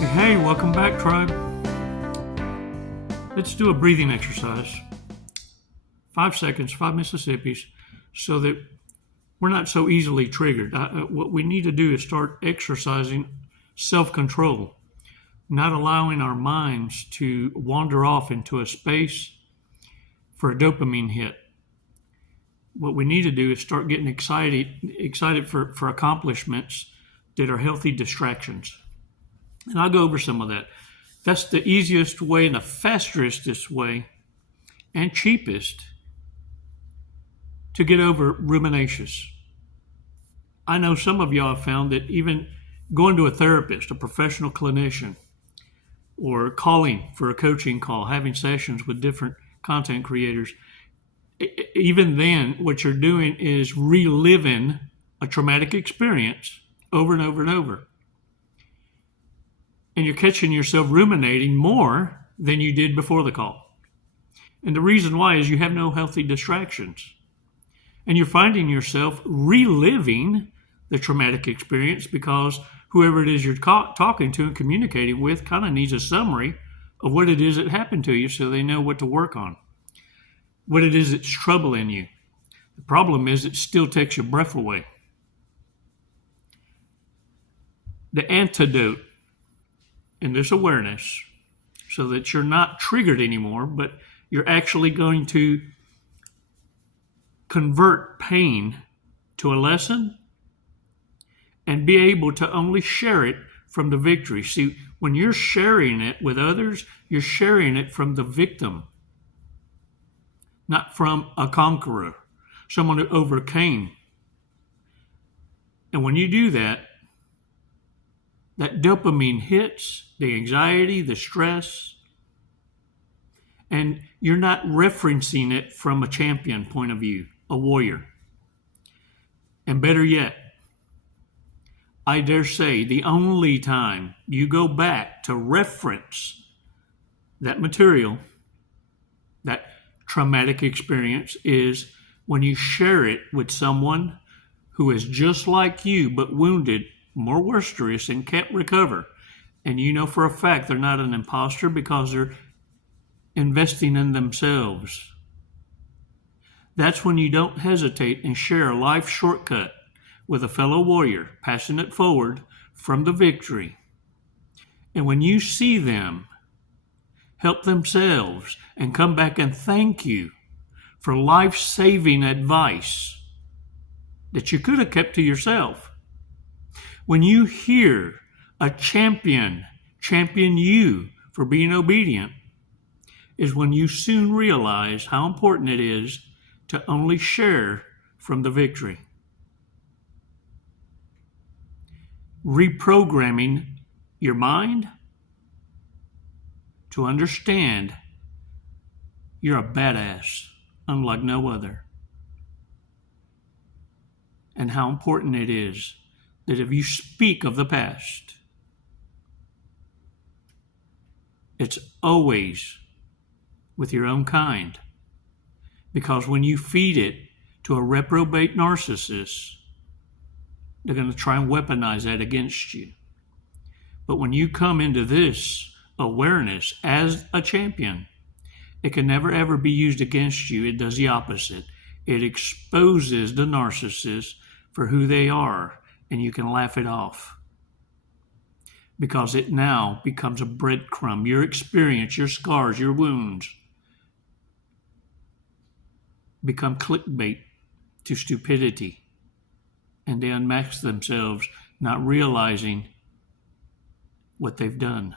Hey, welcome back, tribe. Let's do a breathing exercise. 5 seconds, 5 Mississippis, so that we're not so easily triggered. What we need to do is start exercising self-control, not allowing our minds to wander off into a space for a dopamine hit. What we need to do is start getting excited for accomplishments that are healthy distractions. And I'll go over some of that. That's the easiest way and the fastest way and cheapest to get over ruminations. I know some of y'all have found that even going to a therapist, a professional clinician, or calling for a coaching call, having sessions with different content creators, even then, what you're doing is reliving a traumatic experience over and over and over. And you're catching yourself ruminating more than you did before the call. And the reason why is you have no healthy distractions. And you're finding yourself reliving the traumatic experience because whoever it is you're talking to and communicating with kind of needs a summary of what it is that happened to you so they know what to work on, what it is that's troubling you. The problem is it still takes your breath away. The antidote in this awareness, so that you're not triggered anymore, but you're actually going to convert pain to a lesson and be able to only share it from the victory. See, when you're sharing it with others, you're sharing it from the victim, not from a conqueror, someone who overcame. And when you do that, that dopamine hits, the anxiety, the stress, and you're not referencing it from a champion point of view, a warrior. And better yet, I dare say the only time you go back to reference that material, that traumatic experience, is when you share it with someone who is just like you but wounded, more worsterous, and can't recover. And you know for a fact they're not an imposter because they're investing in themselves. That's when you don't hesitate and share a life shortcut with a fellow warrior, passing it forward from the victory. And when you see them help themselves and come back and thank you for life-saving advice that you could have kept to yourself, when you hear a champion you for being obedient, is when you soon realize how important it is to only share from the victory. Reprogramming your mind to understand you're a badass unlike no other. And how important it is that if you speak of the past, it's always with your own kind. Because when you feed it to a reprobate narcissist, they're going to try and weaponize that against you. But when you come into this awareness as a champion, it can never ever be used against you. It does the opposite. It exposes the narcissist for who they are, and you can laugh it off. Because it now becomes a breadcrumb. Your experience, your scars, your wounds become clickbait to stupidity. And they unmask themselves, not realizing what they've done.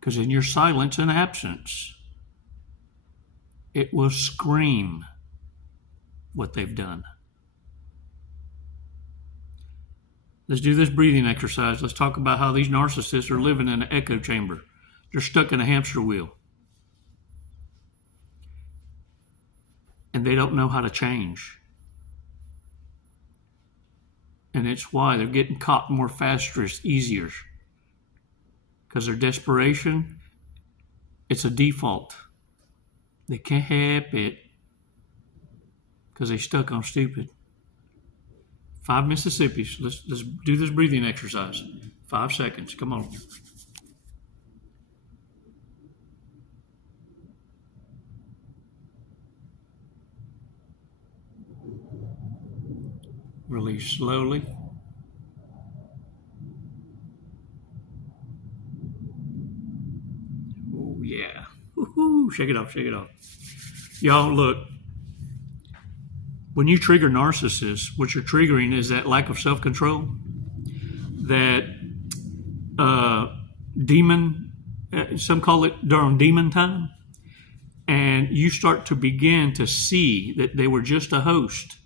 Because in your silence and absence, it will scream what they've done. Let's do this breathing exercise. Let's talk about how these narcissists are living in an echo chamber. They're stuck in a hamster wheel. And they don't know how to change. And it's why they're getting caught more faster, it's easier. Because their desperation, it's a default. They can't help it because they're stuck on stupid. 5 Mississippis. Let's do this breathing exercise. 5 seconds. Come on. Release slowly. Oh, yeah. Woo-hoo. Shake it off, shake it off. Y'all, look. When you trigger narcissists, what you're triggering is that lack of self-control, that demon, some call it during demon time, and you start to begin to see that they were just a host.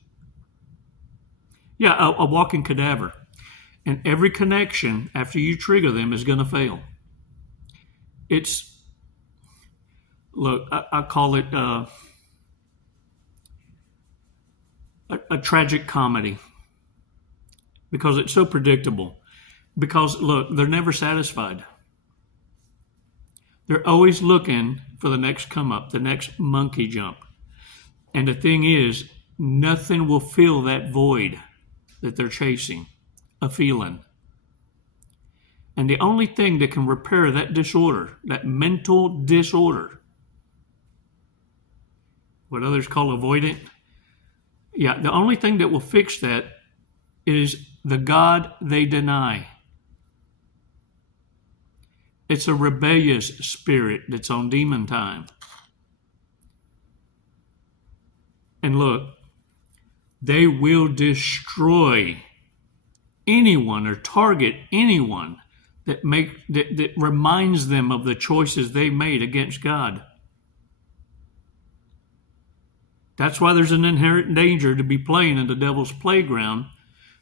Yeah, a walking cadaver. And every connection after you trigger them is going to fail. Look, I call it a tragic comedy because it's so predictable. Because, look, they're never satisfied. They're always looking for the next come up, the next monkey jump. And the thing is, nothing will fill that void that they're chasing, a feeling. And the only thing that can repair that disorder, that mental disorder, what others call avoidant, yeah, the only thing that will fix that is the God they deny. It's a rebellious spirit that's on demon time. And look, they will destroy anyone or target anyone that reminds them of the choices they made against God. That's why there's an inherent danger to be playing in the devil's playground,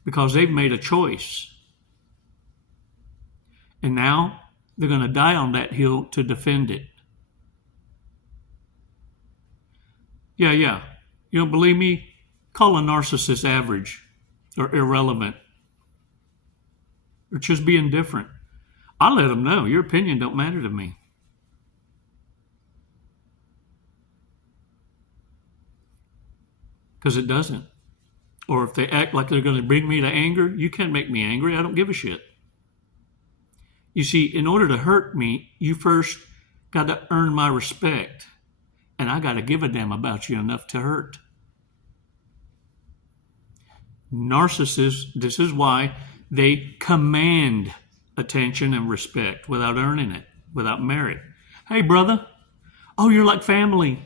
because they've made a choice. And now they're going to die on that hill to defend it. Yeah. You don't believe me? Call a narcissist average or irrelevant or just being different. I'll let them know your opinion don't matter to me. Because it doesn't. Or if they act like they're going to bring me to anger, you can't make me angry. I don't give a shit. You see, in order to hurt me, you first got to earn my respect. And I got to give a damn about you enough to hurt. Narcissists, this is why they command attention and respect without earning it, without merit. Hey, brother. Oh, you're like family.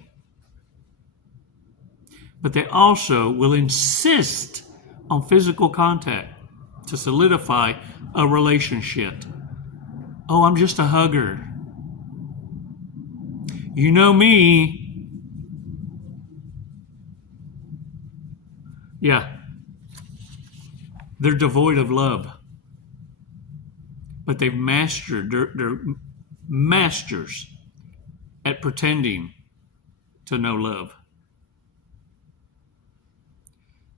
But they also will insist on physical contact to solidify a relationship. Oh, I'm just a hugger. You know me. Yeah. They're devoid of love. But they've mastered, they're masters at pretending to know love.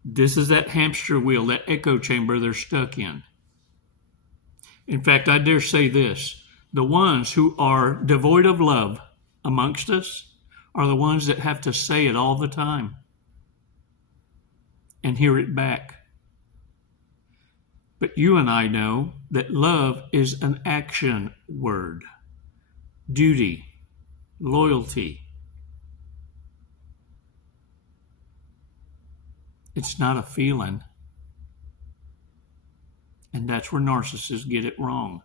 This is that hamster wheel, that echo chamber they're stuck in. In fact, I dare say this. The ones who are devoid of love amongst us are the ones that have to say it all the time and hear it back. But you and I know that love is an action word. Duty, loyalty. It's not a feeling. And that's where narcissists get it wrong.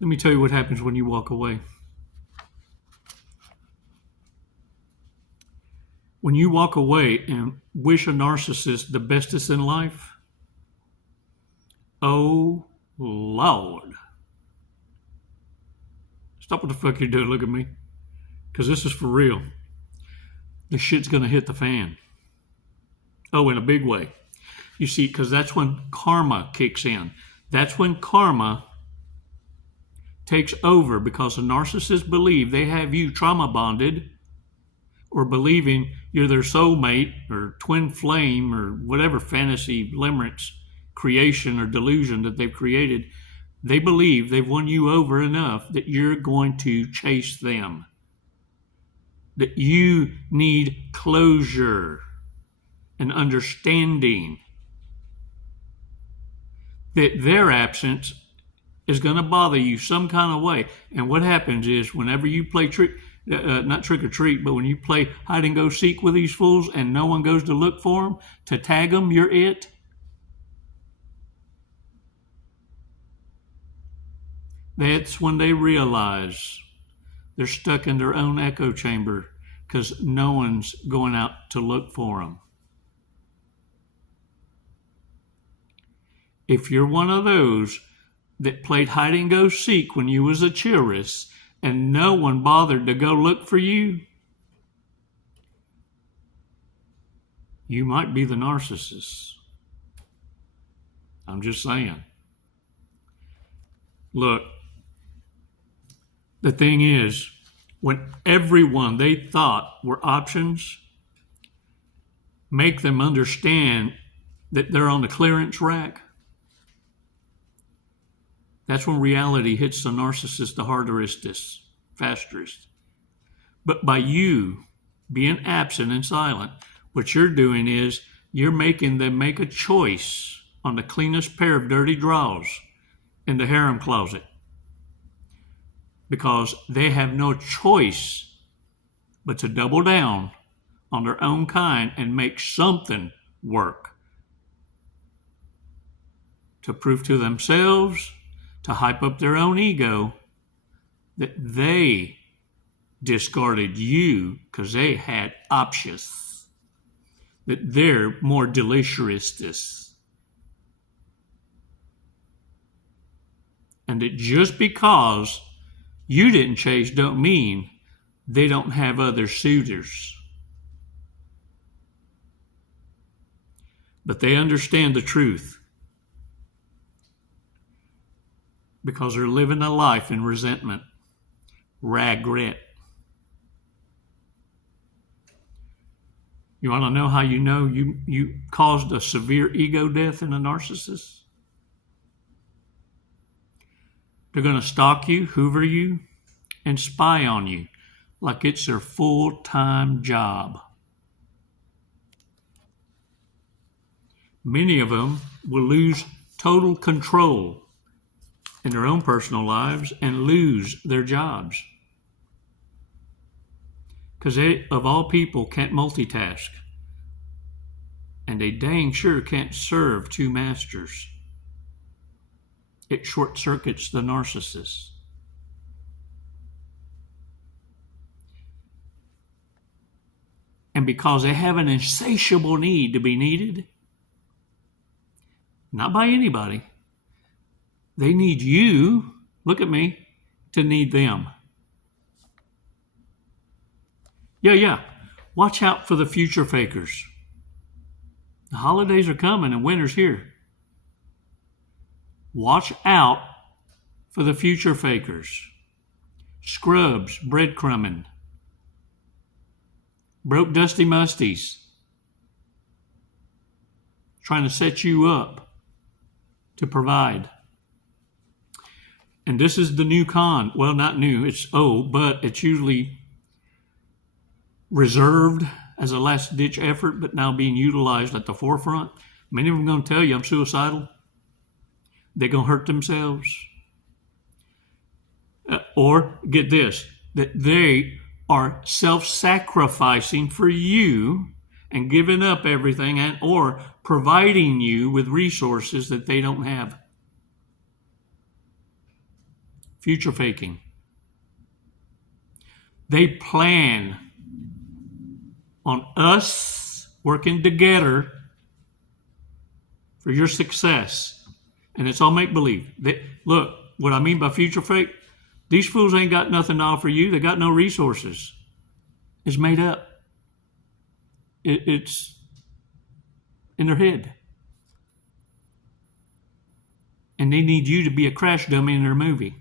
Let me tell you what happens when you walk away. When you walk away and wish a narcissist the bestest in life, oh Lord. Stop what the fuck you're doing. Look at me. Because this is for real. The shit's going to hit the fan. Oh, in a big way. You see, because that's when karma kicks in. That's when karma takes over, because the narcissists believe they have you trauma bonded, or believing you're their soulmate or twin flame or whatever fantasy, limerence, creation or delusion that they've created. They believe they've won you over enough that you're going to chase them. that you need closure and understanding, that their absence is going to bother you some kind of way. And what happens is whenever you play not trick or treat, but when you play hide and go seek with these fools and no one goes to look for them, to tag them, you're it. That's when they realize they're stuck in their own echo chamber because no one's going out to look for them. If you're one of those that played hide and go seek when you was a childress and no one bothered to go look for you, you might be the narcissist. I'm just saying. Look, the thing is, when everyone they thought were options, make them understand that they're on the clearance rack, that's when reality hits the narcissist the hardest, fastest. But by you being absent and silent, what you're doing is you're making them make a choice on the cleanest pair of dirty drawers in the harem closet, because they have no choice but to double down on their own kind and make something work to prove to themselves, to hype up their own ego, that they discarded you because they had options, that they're more delicious, and that just because you didn't chase don't mean they don't have other suitors. But they understand the truth because they're living a life in resentment, regret. You want to know how you know you caused a severe ego death in a narcissist? They're going to stalk you, hoover you, and spy on you like it's their full-time job. Many of them will lose total control in their own personal lives and lose their jobs because they, of all people, can't multitask, and they dang sure can't serve two masters. It short circuits the narcissist. And because they have an insatiable need to be needed, not by anybody, they need you, look at me, to need them. Yeah. Watch out for the future fakers. The holidays are coming and winter's here. Watch out for the future fakers. Scrubs, breadcrumbing, broke dusty musties, trying to set you up to provide. And this is the new con. Well, not new, it's old, but it's usually reserved as a last-ditch effort, but now being utilized at the forefront. Many of them are going to tell you, I'm suicidal. They're going to hurt themselves. Or, get this, that they are self-sacrificing for you and giving up everything, and or providing you with resources that they don't have. Future faking. They plan on us working together for your success. And it's all make-believe. Look, what I mean by future fake, these fools ain't got nothing to offer you. They got no resources. It's made up. It's in their head. And they need you to be a crash dummy in their movie.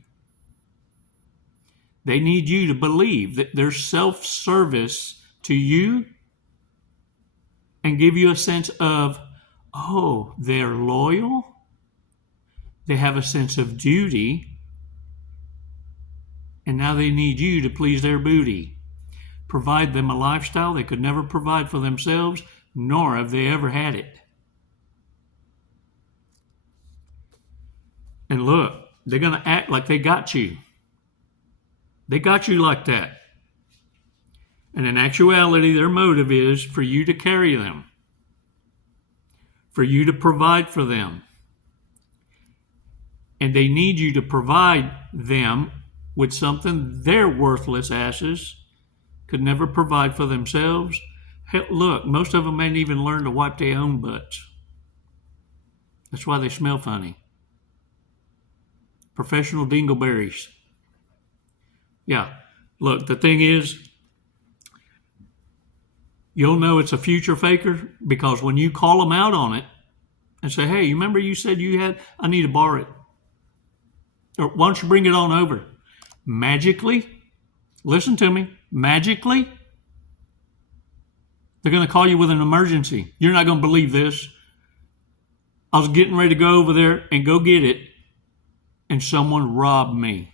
They need you to believe that their self-service to you and give you a sense of, oh, they're loyal. They have a sense of duty. And now they need you to please their booty. provide them a lifestyle they could never provide for themselves, nor have they ever had it. And look, they're going to act like they got you. They got you like that. And in actuality, their motive is for you to carry them, for you to provide for them. And they need you to provide them with something their worthless asses could never provide for themselves. Hell, look, most of them ain't even learned to wipe their own butts. That's why they smell funny. Professional dingleberries. Yeah, look, the thing is, you'll know it's a future faker because when you call them out on it and say, hey, you remember you said you had, I need to borrow it. Or why don't you bring it on over? Magically, listen to me, magically, they're going to call you with an emergency. You're not going to believe this. I was getting ready to go over there and go get it, and someone robbed me.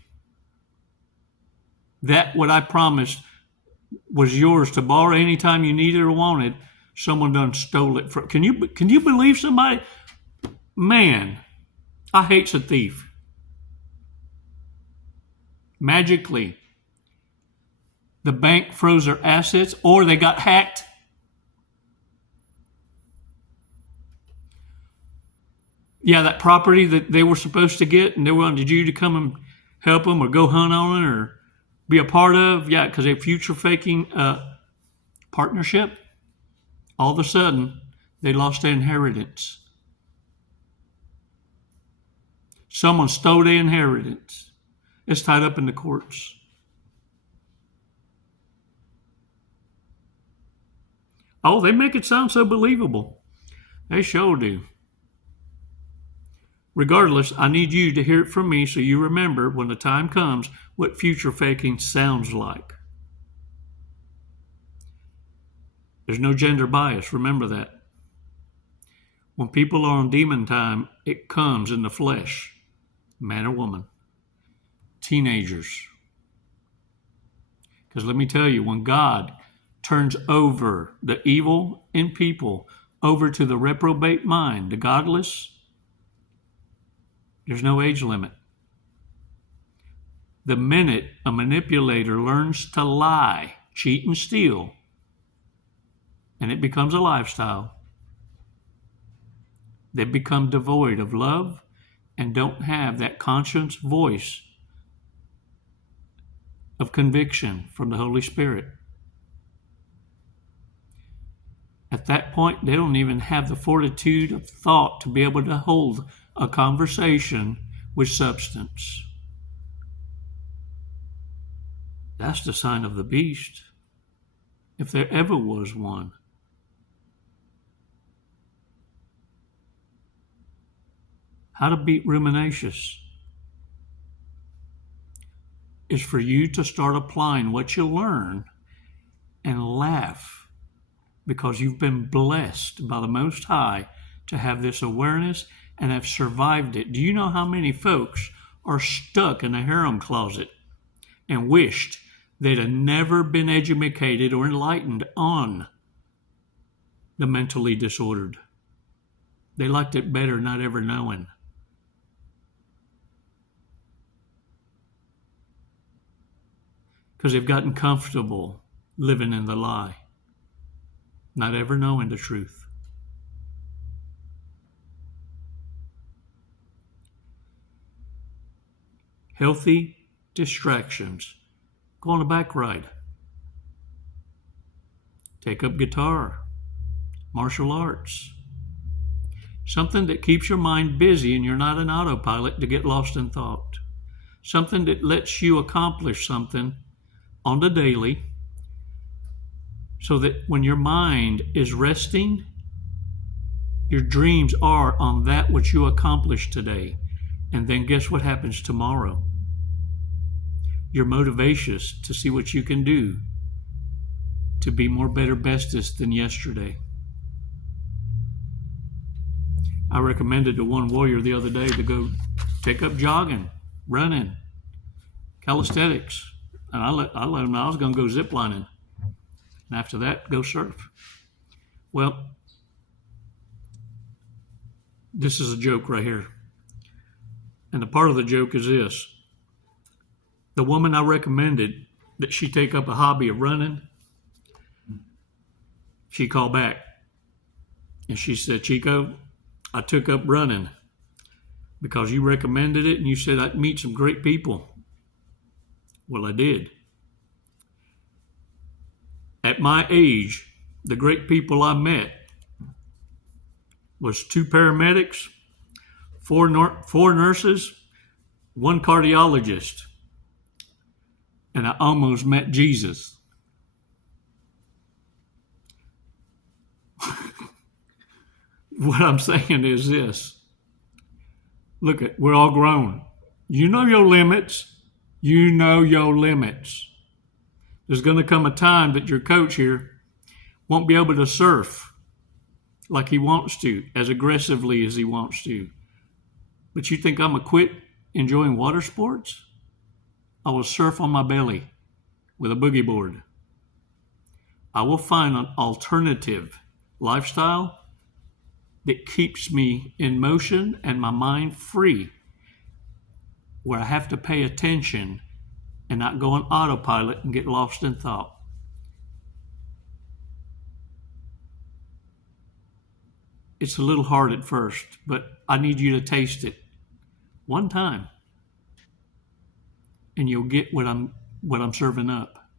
That what I promised was yours to borrow anytime you needed or wanted, someone done stole it. Can you believe somebody? Man, I hate a thief. Magically, the bank froze their assets or they got hacked. Yeah, that property that they were supposed to get and they wanted you to come and help them or go hunt on it or be a part of. Yeah, because they're future faking partnership. All of a sudden, they lost their inheritance. Someone stole their inheritance. It's tied up in the courts. Oh, they make it sound so believable. They sure do. Regardless, I need you to hear it from me so you remember when the time comes what future faking sounds like. There's no gender bias, remember that. When people are on demon time, it comes in the flesh, man or woman. Teenagers. Because let me tell you, when God turns over the evil in people over to the reprobate mind, the godless, there's no age limit. The minute a manipulator learns to lie, cheat, and steal, and it becomes a lifestyle, they become devoid of love and don't have that conscious voice of conviction from the Holy Spirit. At that point, they don't even have the fortitude of thought to be able to hold a conversation with substance. That's the sign of the beast, if there ever was one. How to beat ruminatious is for you to start applying what you learn and laugh because you've been blessed by the Most High to have this awareness and have survived it. Do you know how many folks are stuck in a harem closet and wished they'd have never been educated or enlightened on the mentally disordered? They liked it better not ever knowing. Because they've gotten comfortable living in the lie, not ever knowing the truth. Healthy distractions. Go on a bike ride. Take up guitar, martial arts. Something that keeps your mind busy and you're not an autopilot to get lost in thought. Something that lets you accomplish something on the daily so that when your mind is resting, your dreams are on that which you accomplished today. And then guess what happens tomorrow? You're motivacious to see what you can do to be more better bestest than yesterday. I recommended to one warrior the other day to go take up jogging, running, calisthenics. And I let him know I was going to go ziplining. And after that, go surf. Well, this is a joke right here. And the part of the joke is this. The woman I recommended that she take up a hobby of running, she called back. And she said, Chico, I took up running because you recommended it and you said I'd meet some great people. Well, I did. At my age, the great people I met was 2 paramedics, 4 nurses, 1 cardiologist, and I almost met Jesus. What I'm saying is this. Look, we're all grown. You know your limits. You know your limits. There's going to come a time that your coach here won't be able to surf like he wants to, as aggressively as he wants to. But you think I'm going to quit enjoying water sports? I will surf on my belly with a boogie board. I will find an alternative lifestyle that keeps me in motion and my mind free, where I have to pay attention and not go on autopilot and get lost in thought. It's a little hard at first, but I need you to taste it one time, and you'll get what I'm serving up.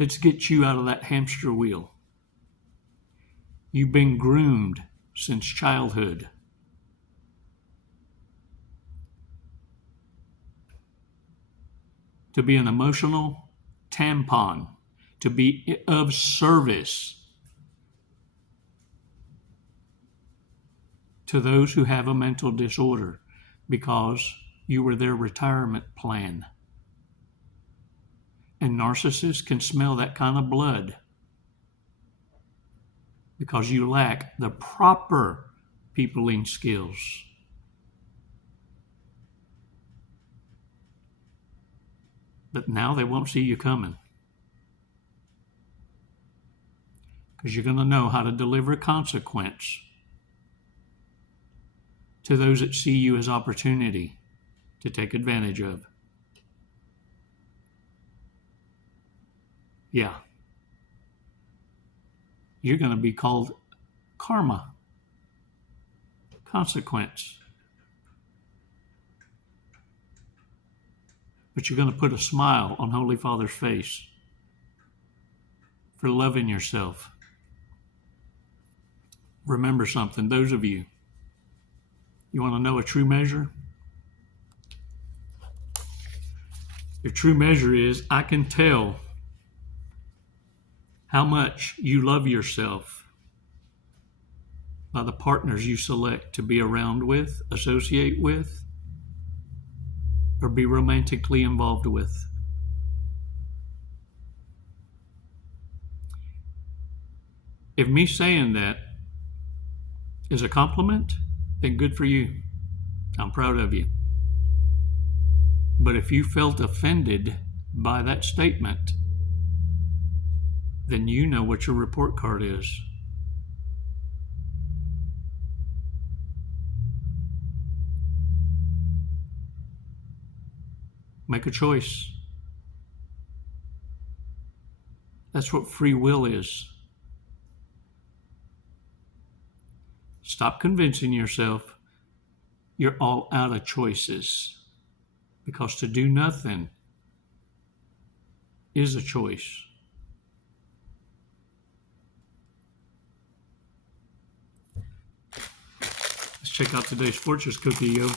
Let's get you out of that hamster wheel. You've been groomed since childhood. To be an emotional tampon, to be of service to those who have a mental disorder because you were their retirement plan. And narcissists can smell that kind of blood because you lack the proper peopling skills. But now they won't see you coming, because you're going to know how to deliver consequence to those that see you as opportunity to take advantage of. Yeah. You're going to be called karma, consequence. But you're going to put a smile on Holy Father's face for loving yourself. Remember something, those of you want to know a true measure? Your true measure is, I can tell how much you love yourself by the partners you select to be around with, associate with, or be romantically involved with. If me saying that is a compliment, then good for you. I'm proud of you. But if you felt offended by that statement, then you know what your report card is. Make a choice. That's what free will is. Stop convincing yourself you're all out of choices, because to do nothing is a choice. Let's check out today's fortress cookie, yo.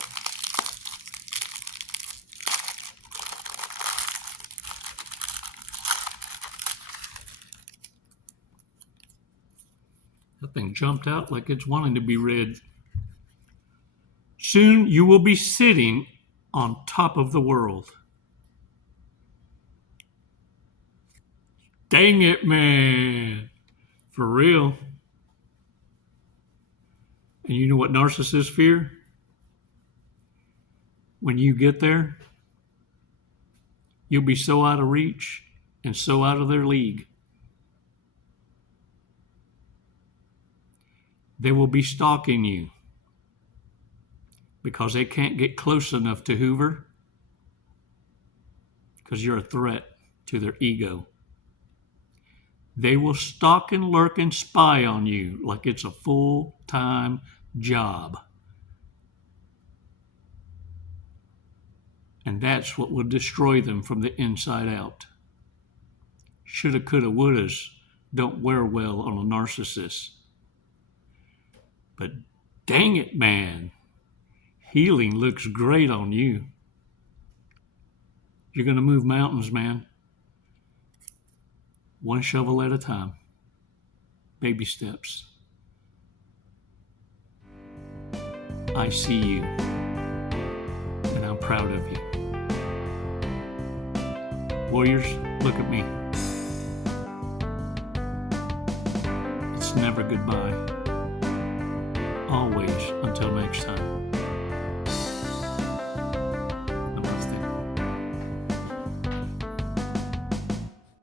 That thing jumped out like it's wanting to be read. Soon you will be sitting on top of the world. Dang it, man. For real. And you know what narcissists fear? When you get there, you'll be so out of reach, and so out of their league. They will be stalking you because they can't get close enough to Hoover because you're a threat to their ego. They will stalk and lurk and spy on you like it's a full-time job. And that's what will destroy them from the inside out. Shoulda, coulda, wouldas don't wear well on a narcissist. But dang it, man, healing looks great on you. You're going to move mountains, man. One shovel at a time. Baby steps. I see you, and I'm proud of you. Warriors, look at me. It's never goodbye. Always until next